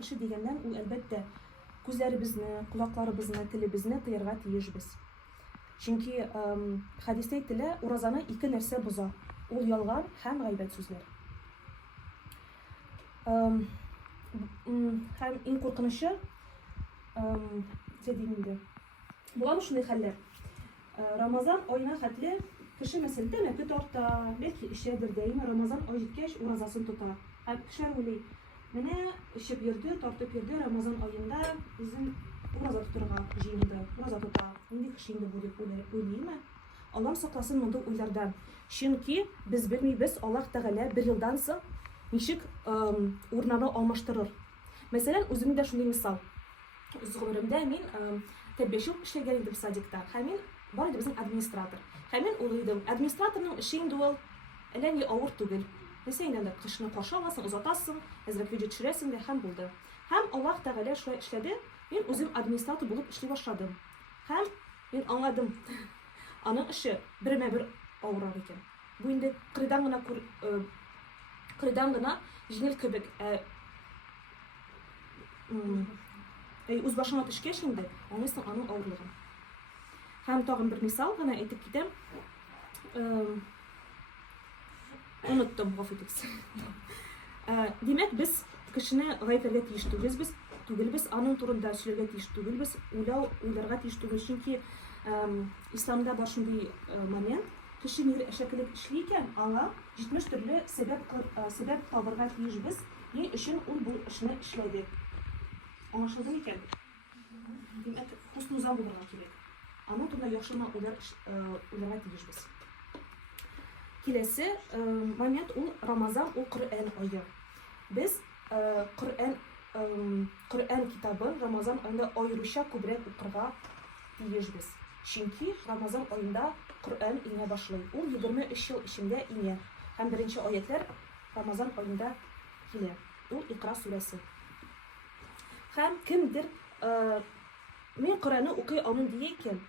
эше дигәндән ул әлбәттә күзләребезне, колакларыбызны, телебезне тыярга тиешбез. Чөнки хадистә әйтелә, уразаны ике нәрсә боза. Ул ялган һәм гайбәт сүзләр. Һәм иң куркынычы булган шундый хәлләр. Рамазан аена хәтле кеше мәсәлән тәмәке тарта, бәлки эчәдер дә, Рамазан ай җиткәч уразасын тота. Кешеләр уйлый, менә эчеп йөрде, тартып йөрде, Рамазан аенда үзен ураза тотарга җыенды, ураза тота. Нинди кеше инде бу дип уйлыймы? Аллаһ сакласын мондый уйлардан. Чөнки без белмибез, Аллаһ Тәгалә бер елдан соң ничек урынны алмаштырыр. Мәсәлән, үземдә дә шундый мисал. Үз гомеремдә мин тәрбияче эшләгән идем садикта. Һәм мин бар иде безнең администратор. Һәм мин уйлыйдым, администраторның эше инде ул әллә ни авыр түгел. Сен инде кешене каршы аласың, озатасың, әзрәк видео төшерәсең дә һәм булды. Һәм Аллаһ Тәгалә шулай эшләде, мин үзем администратор булып эшли башладым. Һәм мин аңладым, аның эше бермә-бер авыррак икән. Бу инде кырыйдан гына җиңел кебек. Үз башыңа төшкәч инде, аңлыйсың аның авырлыгын. Һәм тагын бер мисал гына әйтеп китәм. Оныттым, гафу итегез. Димәк, без кешене гаепләргә тиеш түгелбез, аның турында сөйләргә тиеш түгелбез, уйларга тиеш түгел. Чөнки исламда бар шундый момент, кеше ни эшәкелек эшли икән, аңа 70 төрле сәбәп табарга тиешбез, ни өчен ул бу эшне эшләде. Аңлашылды икән? Димәк, хуснузан булырга кирәк. Аның турында яхшыма уйларга тиешбез. Киләсе момент ул Рамазан, ул Коръән ае. Без Коръән китабын Рамазан аенда аеруча күбрәк укырга тиешбез. Чөнки Рамазан аенда Коръән иңә башлый. Ул 23 ел эчендә иңә. Һәм беренче аятлар Рамазан аенда килә. Ул Иқра сүрәсе. Һәм кемдер мен Коръәнне укый алмыйм дия икән,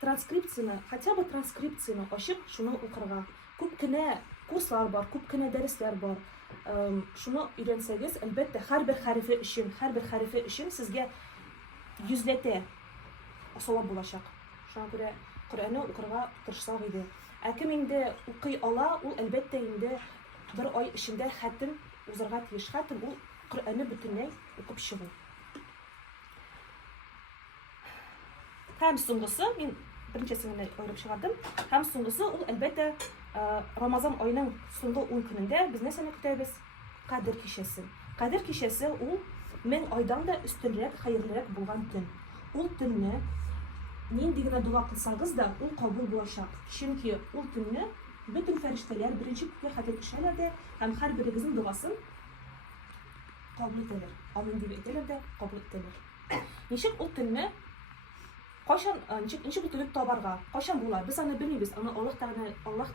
транскрипцияны, хотя бы транскрипцияны ачып, шуны укырга. Күп кенә курслар бар, күп кенә дәресләр бар. Шуны өйрәнсәгез, әлбәттә, һәрбер хәрефе өчен сезгә йөзләтә савап булачак. Шуңа күрә Коръәнне укырга тырышсак иде. Кем инде укый ала, ул әлбәттә инде бер ай эчендә хәтем узарга тиеш. Хәтем ул Коръәнне бөтенләй укып чыгу. Һәм соңгысы, мин беренчесен аерып чыгардым. Һәм соңгысы ул әлбәттә Рамазан аеның соңгы 10 көнендә без нәрсәне көтәбез? Кадер кичәсе. Кадер кичәсе ул 1000 айдан да өстенрәк, хәерлерәк булган төн. Ул төнне нинди генә дуа кылсагыз да, ул кабул булачак. Чөнки ул төнне бөтен фәрештәләр беренче күккә хәтле төшәләр дә, һәм һәрберегезнең дуасын кабул итәләр. Амин дип әйтәләр дә, кабул итәләр. Ничек ул төнне кайчан, ничек бу төнне табарга? Кайчан була? Без аны белмибез. Аны Аллаһ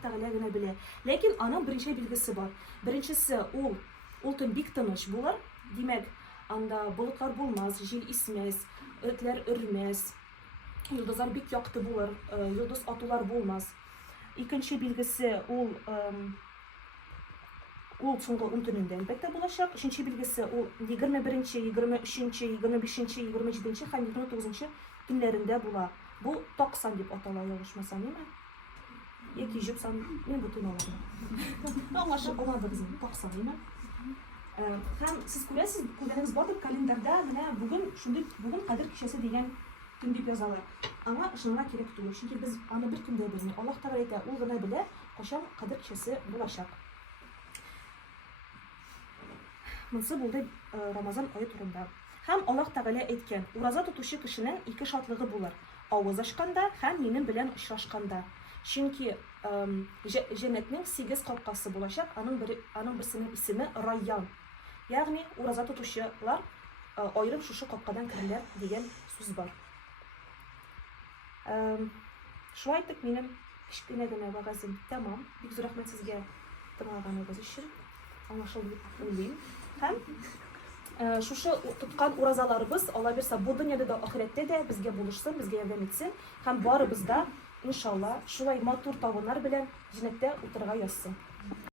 Тәгалә генә белә. Ләкин аның беренче билгесе бар. Беренчесе ул төн бик тыныч булыр. Димәк, анда болытлар булмас, җил исмәс, этләр өрмәс. Йолдызлар бик якты булыр, йолдыз атулар булмас. Икенче билгесе ул соңгы 10 төнендә әлбәттә булачак. Өченче билгесе ул 21-нче, 23-нче, 25-нче, 27-нче һәм 29-нче төннәрендә була. Бу токсан дип атала, ялгышмасам, әйме? Яки җыпсан, мен бу төн алам. Аңлашып булмадыгыз, токсан, әйме? Һәм сез күрәсез, күргәнегез бардыр календарда, менә бүген Кадер кичәсе дигән төн дип язалар. Аңа ышанырга кирәк түгел, чөнки без аны бер көндә белмибез. Аллаһ Тәгалә әйтә, ул гына белә, кайчан Кадер кичәсе булачак. Монсы булды Рамазан ае турында. Һәм Аллаһ Тәгалә әйткән, ураза тотучы кешенең ике шатлыгы булыр: авыз ачканда һәм минем белән очрашканда. Чөнки җәннәтнең 8 капкасы булачак, аның берсенең исеме Райян. Ягъни ураза тотучылар аерым шушы капкадан керәләр дигән сүз бар. Шулай итеп, минем кечкенә генә вәгазем тәмам. Бик зур рәхмәт сезгә тыңлаганыгыз өчен. Аңлашылды дип уйлыйм. Һәм шушы тоткан уразаларыбыз, Алла бирсә, бу дөньяда да, ахирәттә дә безгә булышсын, безгә ярдәм итсен. Һәм барыбыз да, иншалла, шулай матур тавыннар белән җәннәттә утырырга язсын.